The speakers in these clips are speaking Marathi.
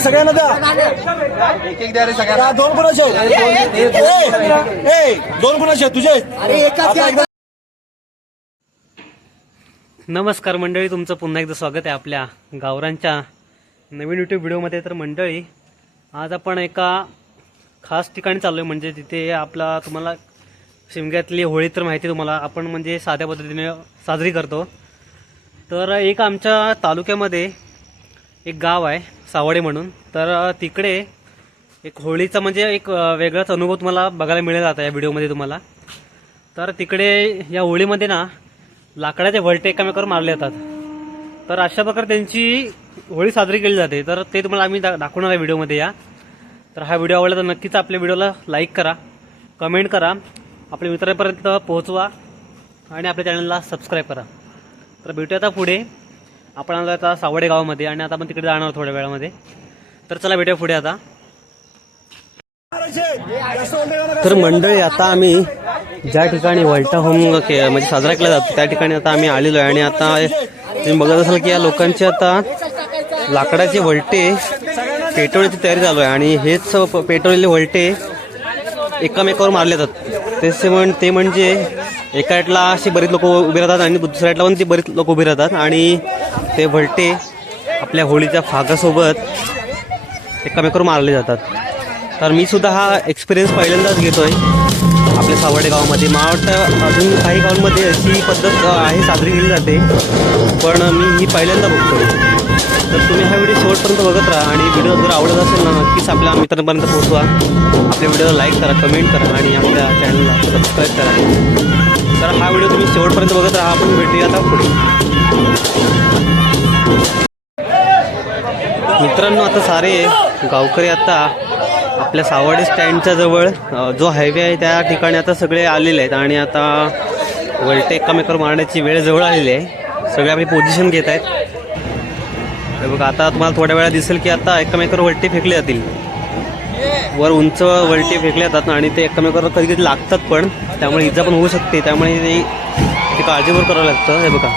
सगळ्यांना द्या एक एक द्या रे सगळ्यांना. दोन कुणाचे दोन कुणाचे तुझे. नमस्कार मंडळी, तुमचं पुन्हा एकदा स्वागत आहे आपल्या गावरांच्या नवीन यूट्यूब व्हिडिओमध्ये. तर मंडळी, आज आपण एका खास ठिकाणी चाललो आहे. म्हणजे तिथे आपला तुम्हाला शिमग्यातली होळी तर माहिती आहे तुम्हाला, आपण म्हणजे साध्या पद्धतीने साजरी करतो. तर एक आमच्या तालुक्यामध्ये एक गाव आहे सावडे म्हणून. तर तिकडे एक होळीचा म्हणजे एक वेगळाच अनुभव तुम्हाला बघायला मिळेल आता या व्हिडिओमध्ये तुम्हाला. तर तिकडे या होळीमध्ये ना लाकडाचे भलटे एकामेकावर मारले जातात. तर अशा प्रकारे त्यांची होळी साजरी केली जाते. तर ते तुम्हाला आम्ही दाखवणार आहे व्हिडिओमध्ये या. तर हा व्हिडिओ आवडला तर नक्कीच आपल्या व्हिडिओला लाईक करा, कमेंट करा, आपल्या मित्रांपर्यंत पोहोचवा आणि आपल्या चॅनलला सबस्क्राईब करा. तर भेटूया आता पुढे. आपण आलो आता सावडे गावामध्ये आणि आता आपण तिकडे जाणार थोड्या वेळामध्ये. तर चला भेटूया पुढे आता. तर मंडळी, आता आम्ही ज्या ठिकाणी वल्टा होम म्हणजे साजरा केला जातो त्या ठिकाणी आता आम्ही आलेलो आहे. आणि आता तुम्ही बघत असाल की या लोकांचे आता लाकडाचे वल्टे पेटवण्याची तयारी चालू आहे. आणि हेच पेटवलेले वल्टे एकामेकावर मारले जातात. ते म्हणजे एका साईडला अशी बरीच लोक उभी राहतात आणि दुसऱ्या साईडला पण ती बरीच लोक उभी राहतात. आणि ते भलटे आपल्या होळीच्या फागासोबत एकामेकावर मारले जातात. तर मी सुद्धा हा एक्सपिरियन्स पहिल्यांदाच घेतोय आपल्या सावडे गावामध्ये. मला वाटतं अजून काही गावांमध्ये अशी पद्धत आहे साजरी केली जाते, पण मी ही पहिल्यांदा बघतोय. तर तुम्ही हा व्हिडिओ शेवटपर्यंत बघत राहा आणि व्हिडिओ जर आवडत असेल ना नक्कीच आपल्या मित्रांपर्यंत पोहोचवा. आपल्या व्हिडिओला लाईक करा, कमेंट करा आणि आपल्या चॅनलला सबस्क्राईब करा. तर हा व्हिडिओ तुम्ही शेवटपर्यंत बघत राहा. आपण भेटूया आता पुढे. मित्रांनो, आता सारे गावकरी आता आपल्या सावडे स्टँडच्या जवळ जो हायवे आहे त्या ठिकाणी आता सगळे आलेले आहेत. आणि आता वल्टे एकामेकावर मारण्याची वेळ जवळ आलेली आहे. सगळे आपली पोझिशन घेत आहेत. बघा, आता तुम्हाला थोड्या वेळा दिसेल की आता एकामेकावर वल्टे फेकले जातील. वर उंच वल्टे फेकले जातात आणि ते एकमेकावर कधी कधी लागतात पण, त्यामुळे इजा पण होऊ शकते. त्यामुळे ते काळजीपूर्वक करावं लागतं. हे बघा,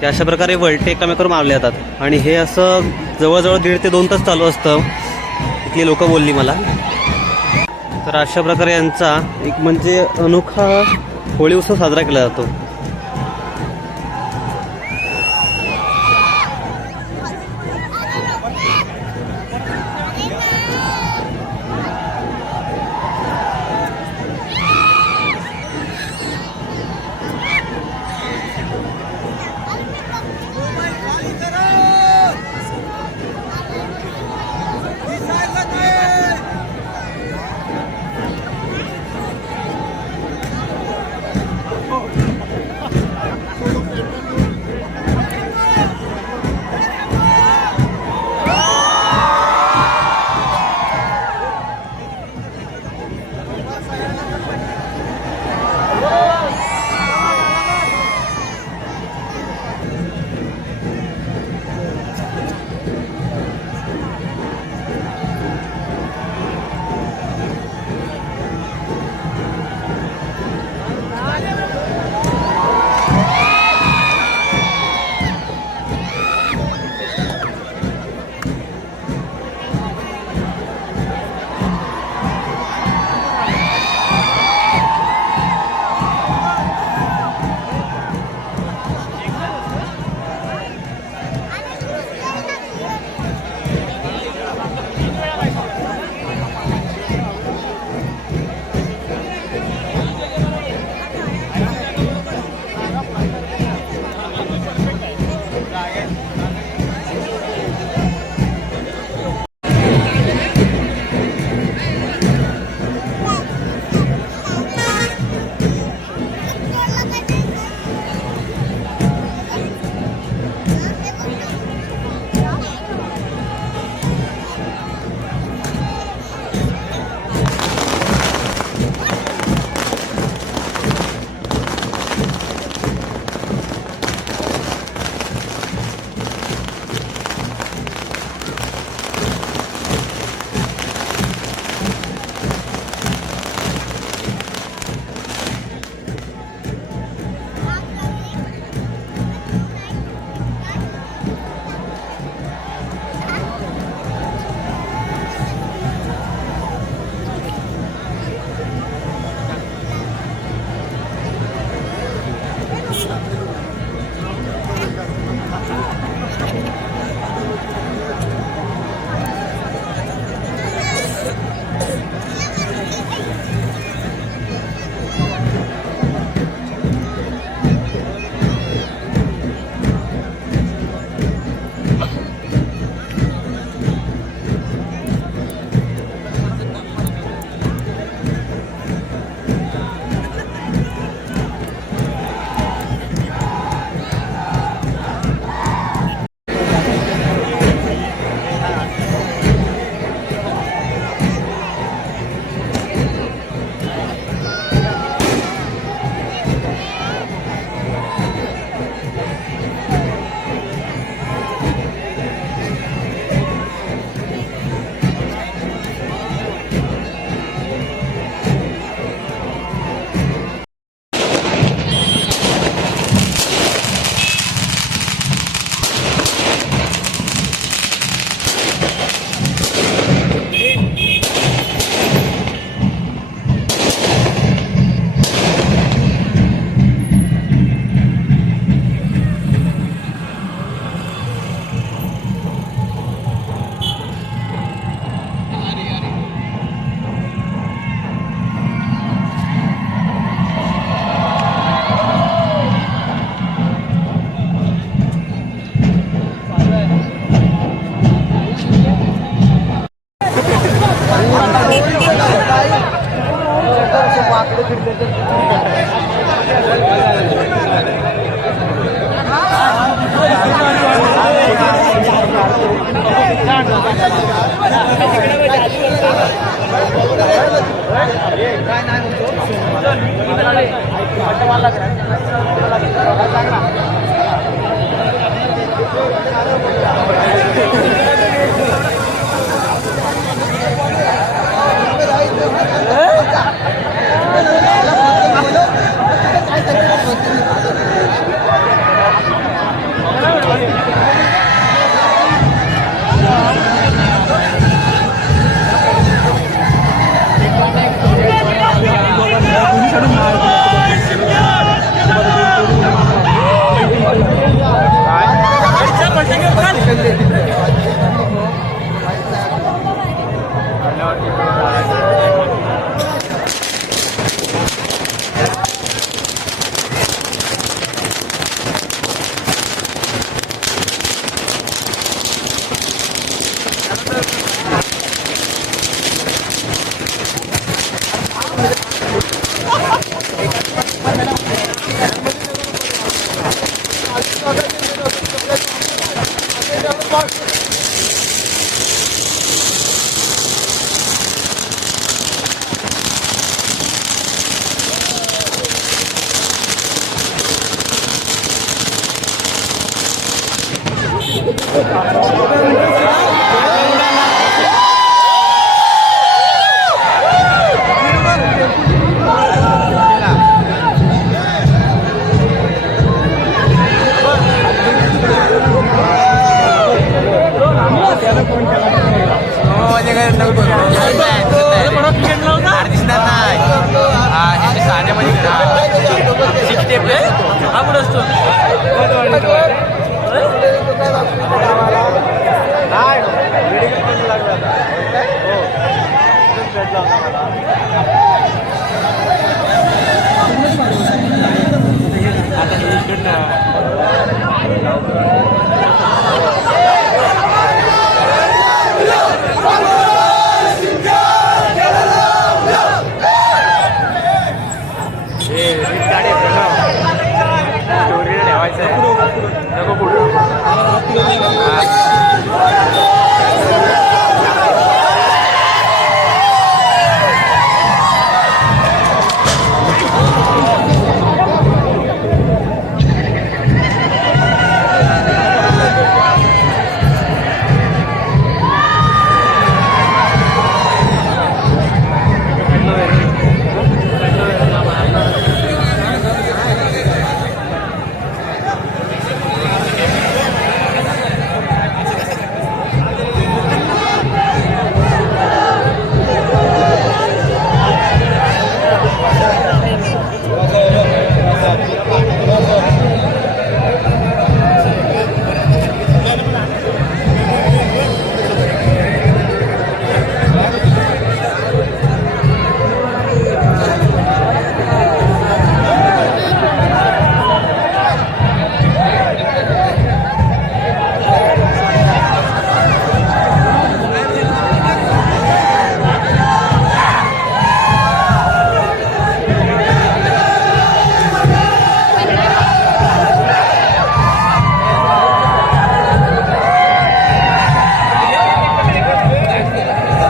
ते अशा प्रकारे वल्टे एकमेकावर मारले जातात. आणि हे असं जवळजवळ 1.5 ते 2 तास चालू असतं, इथली लोक बोलली मला. तर अशा प्रकारे यांचा एक म्हणजे अनोखा होळी उत्सव साजरा केला जातो.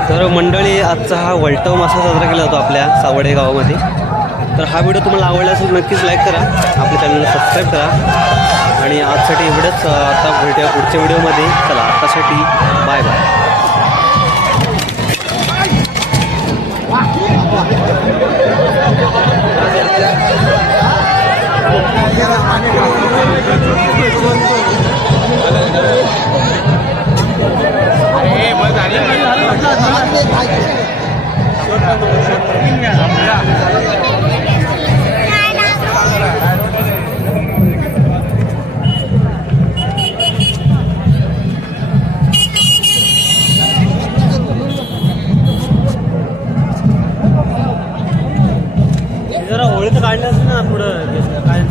तर मंडळी, आजचा हा वलटव मासा साजरा केला जातो आपल्या सावडे गावामध्ये. तर हा व्हिडिओ तुम्हाला आवडला असेल नक्कीच लाईक करा, आपल्या चॅनलला सबस्क्राईब करा आणि आजसाठी एवढंच. आता भेटूया पुढच्या व्हिडिओमध्ये. चला आतासाठी बाय बाय. जरा होळीचं काढलं ना पुढं काय